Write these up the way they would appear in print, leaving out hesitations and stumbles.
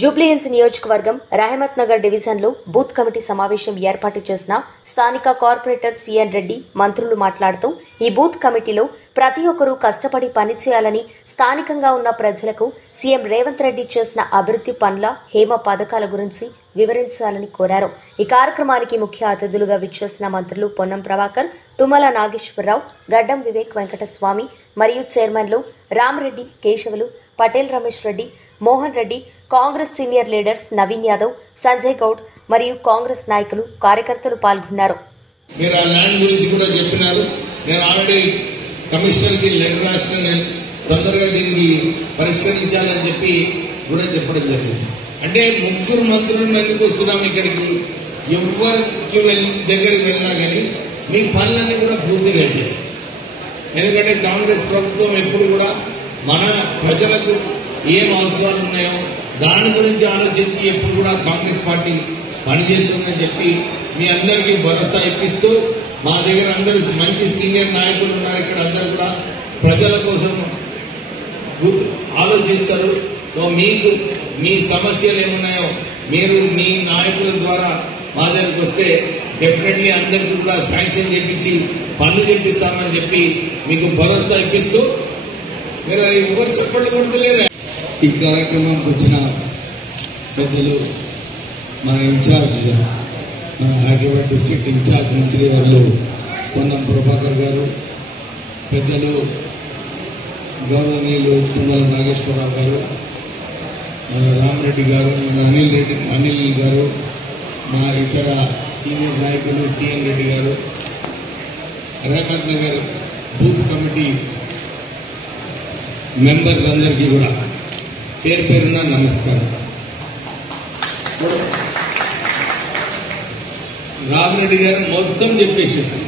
జూబ్లీహిల్స్ నియోజకవర్గం రహమత్ నగర్ డివిజన్లో booth committee సమావేశం ఏర్పాటు చేసిన స్థానిక కార్పొరేటర్ సిఎన్ రెడ్డి మంత్రులు మాట్లాడుతూ ఈ బూత్ కమిటీలో ప్రతి ఒక్కరూ కష్టపడి పనిచేయాలని, స్థానికంగా ఉన్న ప్రజలకు సీఎం రేవంత్ రెడ్డి చేసిన అభివృద్ధి పనుల, హేమ పథకాల గురించి వివరించాలని కోరారు. ఈ కార్యక్రమానికి ముఖ్య అతిథులుగా విచ్చేసిన మంత్రులు పొన్నం ప్రభాకర్, తుమ్మల నాగేశ్వరరావు, గడ్డం వివేక్ వెంకటస్వామి మరియు చైర్మన్లు రామరెడ్డి, కేశవులు, పటేల్ రమేష్ రెడ్డి, మోహన్ రెడ్డి, కాంగ్రెస్ సీనియర్ లీడర్స్ నవీన్ యాదవ్, సంజయ్ గౌడ్ మరియు కాంగ్రెస్ నాయకులు, కార్యకర్తలు పాల్గొన్నారు. మీరు ఆ ల్యాండ్ గురించి కూడా చెప్పినారు. నేను ఆల్రెడీ కమిషనర్కి లెటర్ రాసిన, తొందరగా దీన్ని పరిష్కరించాలని చెప్పి కూడా చెప్పడం జరిగింది. అంటే ముగ్గురు మంత్రులు ఎందుకు వస్తున్నాం ఇక్కడికి, ఎవరికి దగ్గరికి వెళ్ళినా కానీ మీ పనులన్నీ కూడా పూర్తి రండి. ఎందుకంటే కాంగ్రెస్ ప్రభుత్వం ఎప్పుడు కూడా మన ప్రజలకు ఏం అవసరాలు ఉన్నాయో దాని గురించి ఆలోచించి ఎప్పుడు కూడా కాంగ్రెస్ పార్టీ పనిచేస్తుందని చెప్పి మీ అందరికీ భరోసా ఇప్పిస్తూ, మా దగ్గర అందరూ మంచి సీనియర్ నాయకులు ఉన్నారు. ఇక్కడ అందరూ కూడా ప్రజల కోసం ఆలోచిస్తారు. మీకు మీ సమస్యలు ఏమున్నాయో మీరు మీ నాయకుల ద్వారా మా దగ్గరకు వస్తే డెఫినెట్లీ అందరికీ కూడా శాంక్షన్ చేపించి పనులు చేపిస్తామని చెప్పి మీకు భరోసా ఇప్పిస్తూ, మీరు ఎవరు చెప్పండి కొడుతులేరు. ఈ కార్యక్రమానికి వచ్చిన పెద్దలు, మన ఇన్ఛార్జ్, మన హైదరాబాద్ డిస్ట్రిక్ట్ ఇన్ఛార్జ్ మంత్రి గారు పొన్నం ప్రభాకర్ గారు, పెద్దలు గౌరవనీయులు తుమ్మల నాగేశ్వరరావు గారు, రామరెడ్డి గారు, అనిల్ గారు, మా ఇతర సీనియర్ నాయకులు సిఎన్ రెడ్డి గారు, Rahmat Nagar booth committee members అందరికీ కూడా పేరు పేరున నమస్కారం. రామరెడ్డి గారు మొత్తం చెప్పేసారు,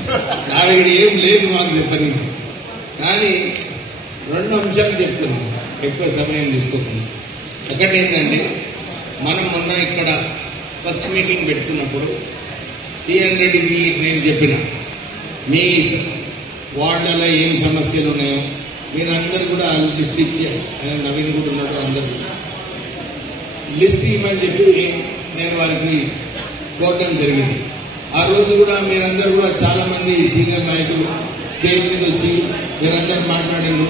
ఆవిడ ఏం లేదు మాకు చెప్పని. కానీ 2 అంశాలు చెప్తున్నాం, ఎక్కువ సమయం తీసుకోకుండా. ఒకటి ఏంటంటే, మనం మొన్న ఇక్కడ ఫస్ట్ మీటింగ్ పెట్టుకున్నప్పుడు సిఎన్ రెడ్డికి నేను చెప్పిన, మీ వార్డులలో ఏం సమస్యలు ఉన్నాయో మీరందరూ కూడా లిస్ట్ ఇచ్చారు. ఆయన నవీన్ కూడా ఉన్నాడు, అందరూ లిస్ట్ ఇవ్వమని చెప్పి నేను వారికి కోరడం జరిగింది. ఆ రోజు కూడా మీరందరూ కూడా చాలా మంది సీనియర్ నాయకులు స్టేజ్ మీద వచ్చి మీరందరూ మాట్లాడారు.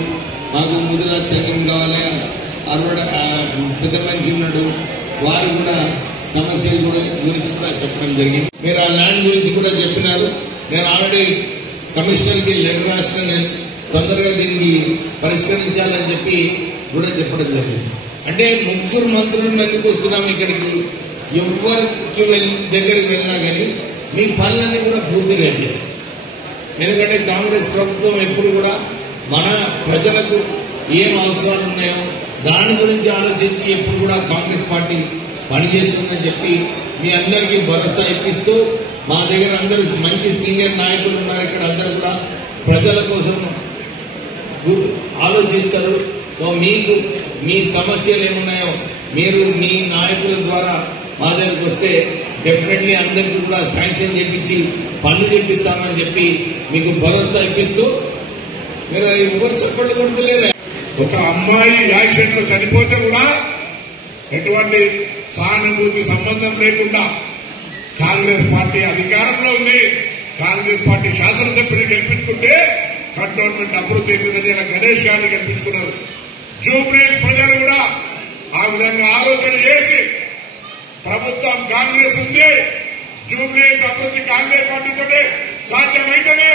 మాకు ముదిరాజ్ సంఘం కావాలి, అరవడ పెద్ద మనిషి ఉన్నాడు, వారు కూడా సమస్యల గురించి కూడా చెప్పడం జరిగింది. మీరు ఆ ల్యాండ్ గురించి కూడా చెప్పినారు. నేను ఆల్రెడీ కమిషనర్కి లెటర్ రాసిన, తొందరగా దీన్ని పరిష్కరించాలని చెప్పి కూడా చెప్పడం జరిగింది. అంటే ముగ్గురు మంత్రులు ఎందుకు వస్తున్నాం ఇక్కడికి, ఎవరికి దగ్గరికి వెళ్ళినా కానీ మీ పనులన్నీ కూడా పూర్తి రండి. ఎందుకంటే కాంగ్రెస్ ప్రభుత్వం ఎప్పుడు కూడా మన ప్రజలకు ఏం అవసరాలు ఉన్నాయో దాని గురించి ఆలోచించి ఎప్పుడు కూడా కాంగ్రెస్ పార్టీ పనిచేస్తుందని చెప్పి మీ అందరికీ భరోసా ఇప్పిస్తూ, మా దగ్గర అందరూ మంచి సీనియర్ నాయకులు ఉన్నారు. ఇక్కడ అందరూ కూడా ప్రజల కోసం ఆలోచిస్తారు. మీకు మీ సమస్యలు ఏమున్నాయో మీరు మీ నాయకుల ద్వారా మా దగ్గరకు వస్తే డెఫినెట్లీ అందరికీ కూడా శాంక్షన్ చేపించి పనులు చేపిస్తామని చెప్పి మీకు భరోసా ఇప్పిస్తూ, మీరు ఎవరు చెప్పండి కొడుతులేరు. ఒక అమ్మాయి యాక్సిడెంట్ లో చనిపోతే కూడా ఎటువంటి సానుభూతి సంబంధం లేకుండా కాంగ్రెస్ పార్టీ అధికారంలో ఉంది. కాంగ్రెస్ పార్టీ శాసనసభ్యులు గెలిపించుకుంటే కంటోన్మెంట్ అభివృద్ధి అవుతుందని గణేష్ గారిని గెలిపించుకున్నారు. జూబ్లీహిల్స్ ప్రజలు కూడా ఆ విధంగా ఆలోచన చేసి, ప్రభుత్వం కాంగ్రెస్ ఉంది, జూబ్లీహిల్స్ అభివృద్ధి కాంగ్రెస్ పార్టీతోనే సాధ్యమైతుంది,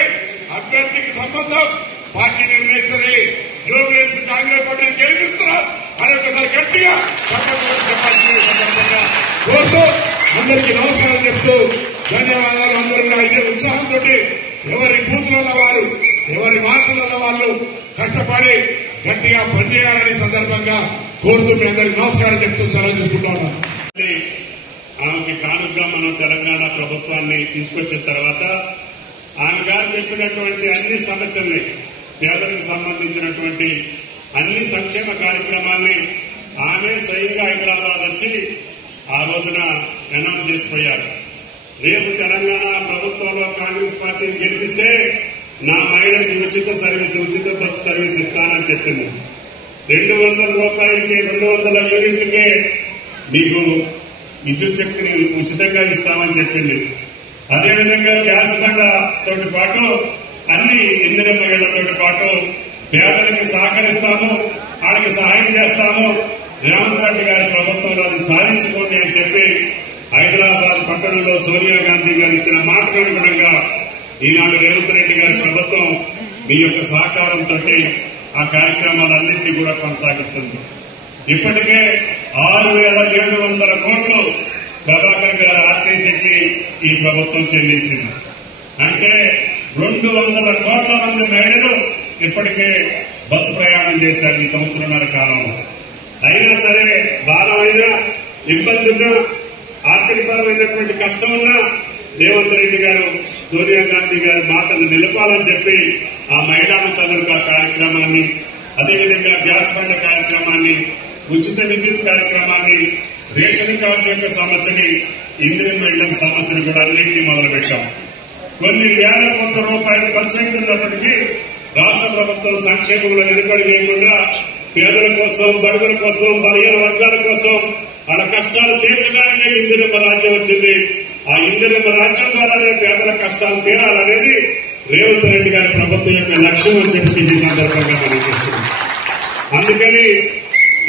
అభ్యర్థికి సంబంధం పార్టీ నిర్ణయిస్తుంది, జూబ్లీహిల్స్ కాంగ్రెస్ పార్టీని గెలిపిస్తున్నారు అని ఒకసారి గట్టిగా కోరుతూ అందరికీ నమస్కారం చెప్తూ ధన్యవాదాలు. అందరూ కూడా ఇదే ఉత్సాహంతో ఎవరి బూతులలో వారు, ఎవరి మార్పులలో వాళ్ళు కష్టపడి గట్టిగా పనిచేయాలని సందర్భంగా కోరుతూ మీ అందరికీ నమస్కారం చెప్తూ సెలవు తీసుకుంటా ఉన్నాను. ఆమెకి కానుకగా మనం తెలంగాణ ప్రభుత్వాన్ని తీసుకొచ్చిన తర్వాత ఆమె గారు చెప్పినటువంటి అన్ని సమస్యల్ని, పేదలకు సంబంధించినటువంటి అన్ని సంక్షేమ కార్యక్రమాల్ని ఆమె స్వయంగా హైదరాబాద్ వచ్చి ఆ రోజున అనౌన్స్ చేసిపోయారు. రేపు తెలంగాణ ప్రభుత్వంలో కాంగ్రెస్ పార్టీని గెలిపిస్తే నా మహిళకి ఉచిత బస్సు సర్వీస్ ఇస్తానని చెప్పింది. 200 రూపాయలకి 200 యూనిట్లకే మీకు విద్యుత్ శక్తిని ఉచితంగా ఇస్తామని చెప్పింది. అదేవిధంగా గ్యాస్ బండతో పాటు అన్ని ఇంధన మహిళలతో పాటు పేదలకి సహకరిస్తాము, వాళ్ళకి సహాయం చేస్తాము. రేవంత్ రెడ్డి గారి ప్రభుత్వంలో అది సాధించుకోండి అని చెప్పి హైదరాబాద్ పట్టణంలో సోనియా గాంధీ గారు ఇచ్చిన మాటకు అనుగుణంగా ఈనాడు రేవంత్ రెడ్డి గారి ప్రభుత్వం మీ యొక్క సహకారంతో ఆ కార్యక్రమాలన్నింటినీ కూడా కొనసాగిస్తుంది. ఇప్పటికే 6,700 కోట్లు ప్రభాకర్ గారు ఆర్టీసీకి ఈ ప్రభుత్వం చెల్లించింది. అంటే 200 కోట్ల మంది మహిళలు ఇప్పటికే బస్సు ప్రయాణం చేశారు ఈ సంవత్సరంన్నర కాలంలో. అయినా సరే భారమైనా, ఇబ్బందున్నా, ఆర్థికపరమైనటువంటి కష్టమున్నా రేవంత్ రెడ్డి గారు సోనియా గాంధీ గారి మాటను నిలపాలని చెప్పి ఆ మహిళా తల్లులకు ఆ కార్యక్రమాన్ని, అదేవిధంగా గ్యాస్ బండ కార్యక్రమాన్ని, ఉచిత విద్యుత్ కార్యక్రమాన్ని, రేషన్ కార్డు యొక్క సమస్యని, ఇందిరా మహిళల సమస్యను కూడా అన్నింటినీ మొదలుపెట్టాం. కొన్ని వేల కోట్ల రూపాయలు ఖర్చు అవుతున్నప్పటికీ రాష్ట్ర ప్రభుత్వం సంక్షేమంలో వెనుకడుగు వేయకుండా పేదల కోసం, బడుగుల కోసం, బలహీన వర్గాల కోసం వాళ్ళ కష్టాలు తీర్చడానికే ఇందిరమ్మ రాజ్యం వచ్చింది. ఆ ఇందిరమ్మ రాజ్యం ద్వారానే పేదల కష్టాలు తీరాలనేది రేవంత్ రెడ్డి గారి ప్రభుత్వం యొక్క లక్ష్యం అని చెప్పి ఈ సందర్భంగా మనం చేస్తున్నాం. అందుకని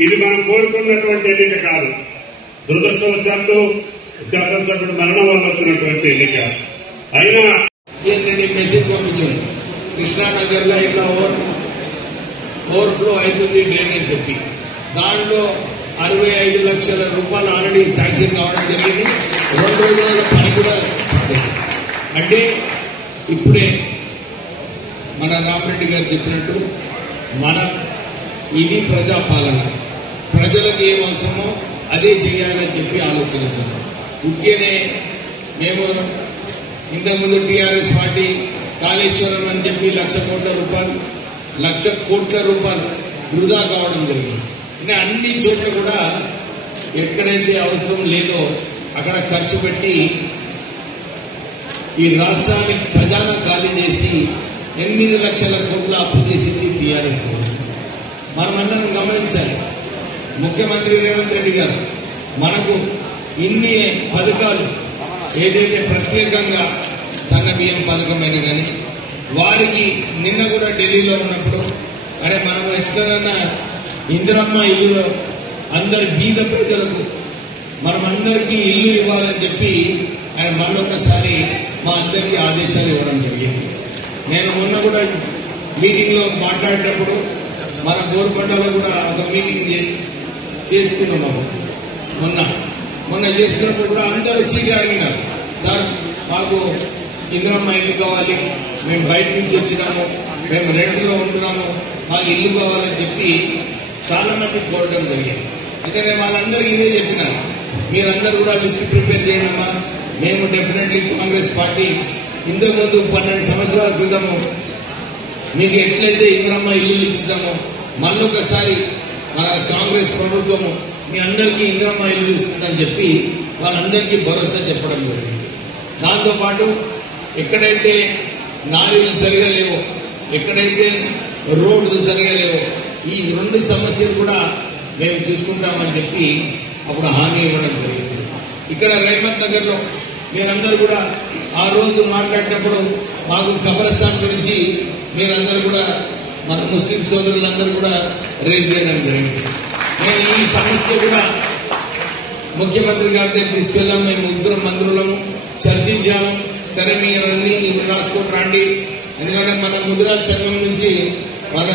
ఇది మనం కోరుకున్నటువంటి ఎన్నిక కాదు. దురదృష్టవశాత్తు శాసనసభ్యుడు మరణం వల్ల వచ్చినటువంటి ఎన్నిక. అయినా సీఎన్ రెడ్డి మెసేజ్ పంపించారు, కృష్ణానగర్ లో ఇట్లా ఓవర్ఫ్లో అవుతుంది డ్రైన్ అని చెప్పి. దాంట్లో 65 లక్షల రూపాయలు ఆల్రెడీ శాంక్షన్ కావడం జరిగింది. 2 రోజుల పని కూడా అంటే ఇప్పుడే మన రామరెడ్డి గారు చెప్పినట్టు ఇది ప్రజాపాలన, ప్రజలకు ఏం అవసరమో అదే చేయాలని చెప్పి ఆలోచన. ముఖ్యనే మేము ఇంతకుముందు టీఆర్ఎస్ పార్టీ కాళేశ్వరం అని చెప్పి 1,00,00,000 కోట్ల రూపాయలు వృధా కావడం జరిగింది. అంటే అన్ని చోట్ల కూడా ఎక్కడైతే అవసరం లేదో అక్కడ ఖర్చు పెట్టి ఈ రాష్ట్రానికి ఖజానా ఖాళీ చేసి 8 లక్షల కోట్ల అప్పు చేసింది టీఆర్ఎస్. మనమందరం గమనించాలి. ముఖ్యమంత్రి రేవంత్ రెడ్డి గారు మనకు ఇన్ని పథకాలు ఏదైతే ప్రత్యేకంగా సన్నబియ్యం పథకమైన కానీ వారికి నిన్న కూడా ఢిల్లీలో ఉన్నప్పుడు అరే మనం ఎట్లనన్నా ఇందిరమ్మ ఇల్లులో అందరి బీద ప్రజలకు మనమందరికీ ఇల్లు ఇవ్వాలని చెప్పి ఆయన మళ్ళొకసారి మా అందరికీ ఆదేశాలు ఇవ్వడం జరిగింది. నేను మొన్న కూడా మీటింగ్ లో మాట్లాడేటప్పుడు మన గోల్కొండలో కూడా ఒక మీటింగ్ చేసుకున్నాము. మొన్న చేసుకున్నప్పుడు కూడా అందరూ వచ్చి అడిగినారు, సార్ మాకు ఇందిరమ్మ ఇల్లు కావాలి, మేము బయట నుంచి వచ్చినాము, మేము రెంట్లో ఉంటున్నాము, మాకు ఇల్లు కావాలని చెప్పి చాలా మంది కోరడం జరిగింది. అయితే నేను వాళ్ళందరికీ ఇదే చెప్పినాను, మీరందరూ కూడా లిస్ట్ ప్రిపేర్ చేయడమ్మా. మేము డెఫినెట్లీ కాంగ్రెస్ పార్టీ ఇంతకుముందు 12 సంవత్సరాల క్రితము మీకు ఎట్లయితే ఇందిరమ్మ ఇల్లు ఇచ్చినామో మళ్ళొకసారి మన కాంగ్రెస్ ప్రభుత్వము మీ అందరికీ ఇందిరమ్మ ఇల్లు ఇస్తుందని చెప్పి వాళ్ళందరికీ భరోసా చెప్పడం జరిగింది. దాంతోపాటు ఎక్కడైతే నాలుగులు సరిగా లేవో, ఎక్కడైతే రోడ్లు సరిగా లేవో ఈ 2 సమస్యలు కూడా మేము చూసుకుంటామని చెప్పి అప్పుడు హామీ ఇవ్వడం జరిగింది. ఇక్కడ రేవంత్ నగర్ లో మీరందరూ కూడా ఆ రోజు మాట్లాడినప్పుడు మాకు కబ్రస్థాన్ గురించి మీరందరూ కూడా మన ముస్లిం సోదరులందరూ కూడా రేజ్ చేయడం జరిగింది. నేను ఈ సమస్య కూడా ముఖ్యమంత్రి గారి దగ్గర తీసుకెళ్ళాం. మేము 2 మంత్రులము చర్చించాము. సరే మీరన్నీ రాసుకోవడం రండి, ఎందుకంటే మన ముదిరాజ్ సంఘం నుంచి మన